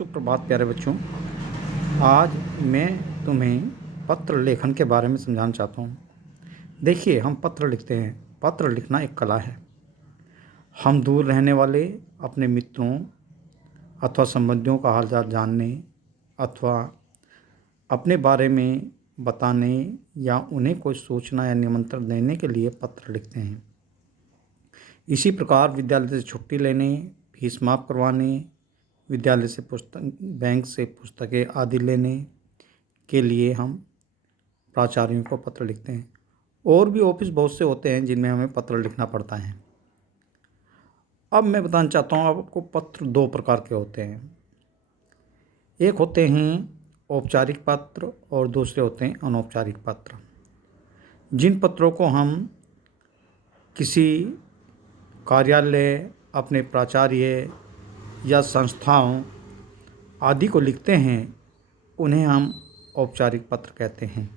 सुप्रभात प्यारे बच्चों। आज मैं तुम्हें पत्र लेखन के बारे में समझाना चाहता हूँ। देखिए, हम पत्र लिखते हैं। पत्र लिखना एक कला है। हम दूर रहने वाले अपने मित्रों अथवा संबंधियों का हालचाल जानने अथवा अपने बारे में बताने या उन्हें कोई सूचना या निमंत्रण देने के लिए पत्र लिखते हैं। इसी प्रकार विद्यालय से छुट्टी लेने, फीस माफ़ करवाने, विद्यालय से बैंक से पुस्तकें आदि लेने के लिए हम प्राचार्यों को पत्र लिखते हैं। और भी ऑफिस बहुत से होते हैं जिनमें हमें पत्र लिखना पड़ता है। अब मैं बताना चाहता हूँ आपको, पत्र दो प्रकार के होते हैं। एक होते हैं औपचारिक पत्र और दूसरे होते हैं अनौपचारिक पत्र। जिन पत्रों को हम किसी कार्यालय, अपने प्राचार्य या संस्थाओं आदि को लिखते हैं उन्हें हम औपचारिक पत्र कहते हैं,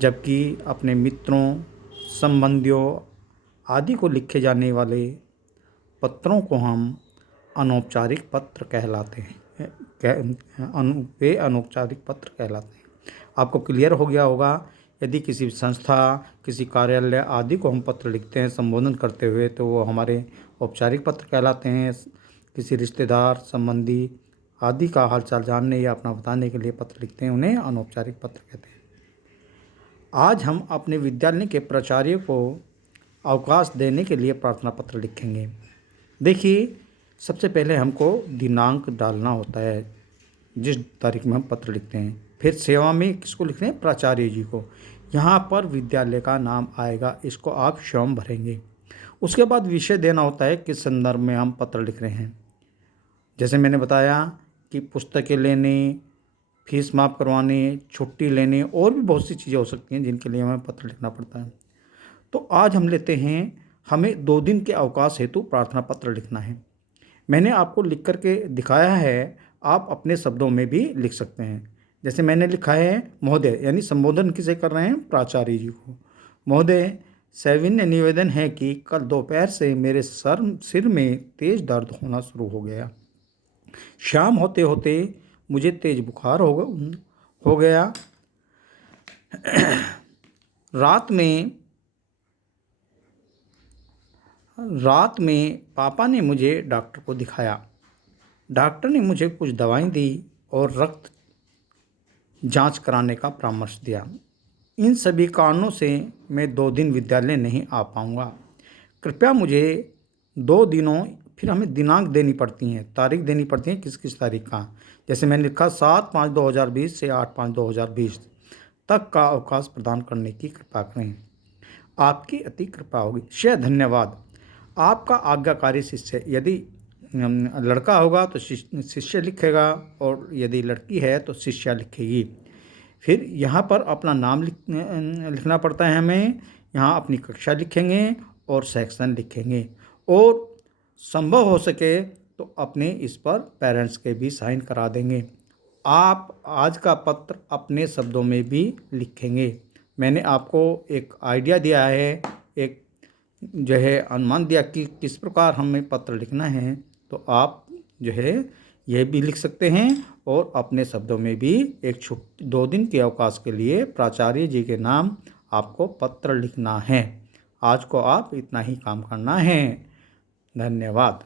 जबकि अपने मित्रों, संबंधियों आदि को लिखे जाने वाले पत्रों को हम अनौपचारिक पत्र कहलाते हैं। वे अनौपचारिक पत्र कहलाते हैं। आपको क्लियर हो गया होगा। यदि किसी संस्था, किसी कार्यालय आदि को हम पत्र लिखते हैं संबोधन करते हुए, तो वो हमारे औपचारिक पत्र कहलाते हैं। किसी रिश्तेदार, संबंधी आदि का हालचाल जानने या अपना बताने के लिए पत्र लिखते हैं, उन्हें अनौपचारिक पत्र कहते हैं। आज हम अपने विद्यालय के प्राचार्य को अवकाश देने के लिए प्रार्थना पत्र लिखेंगे। देखिए, सबसे पहले हमको दिनांक डालना होता है जिस तारीख में हम पत्र लिखते हैं। फिर सेवा में किसको लिख रहे हैं? प्राचार्य जी को। यहाँ पर विद्यालय का नाम आएगा, इसको आप स्वयं भरेंगे। उसके बाद विषय देना होता है, किस संदर्भ में हम पत्र लिख रहे हैं। जैसे मैंने बताया कि पुस्तकें लेने, फीस माफ़ करवाने, छुट्टी लेने और भी बहुत सी चीज़ें हो सकती हैं जिनके लिए हमें पत्र लिखना पड़ता है। तो आज हम लेते हैं, हमें 2 दिन के अवकाश हेतु प्रार्थना पत्र लिखना है। मैंने आपको लिख करके दिखाया है, आप अपने शब्दों में भी लिख सकते हैं। जैसे मैंने लिखा है महोदय, यानी संबोधन किसे कर रहे हैं? प्राचार्य जी को। महोदय, सविनय निवेदन है कि कल दोपहर से मेरे सिर में तेज दर्द होना शुरू हो गया। शाम होते होते मुझे तेज बुखार हो गया। रात में पापा ने मुझे डॉक्टर को दिखाया। डॉक्टर ने मुझे कुछ दवाएं दी और रक्त जांच कराने का परामर्श दिया। इन सभी कारणों से मैं 2 दिन विद्यालय नहीं आ पाऊंगा। कृपया मुझे 2 दिनों, फिर हमें दिनांक देनी पड़ती हैं, तारीख देनी पड़ती है, किस किस तारीख का। जैसे मैंने लिखा 7/5/2020 से 8/5/2020 तक का अवकाश प्रदान करने की कृपा करें। आपकी अति कृपा होगी। शेयर धन्यवाद। आपका आज्ञाकारी शिष्य। यदि लड़का होगा तो शिष्य लिखेगा और यदि लड़की है तो शिष्या लिखेगी। फिर यहाँ पर अपना नाम लिखना पड़ता है हमें। यहाँ अपनी कक्षा लिखेंगे और सेक्शन लिखेंगे, और संभव हो सके तो अपने इस पर पेरेंट्स के भी साइन करा देंगे। आप आज का पत्र अपने शब्दों में भी लिखेंगे। मैंने आपको एक आइडिया दिया है, एक जो है अनुमान दिया कि किस प्रकार हमें पत्र लिखना है, तो आप जो है यह भी लिख सकते हैं और अपने शब्दों में भी एक 2 दिन के अवकाश के लिए प्राचार्य जी के नाम आपको पत्र लिखना है। आज को आप इतना ही काम करना है। धन्यवाद।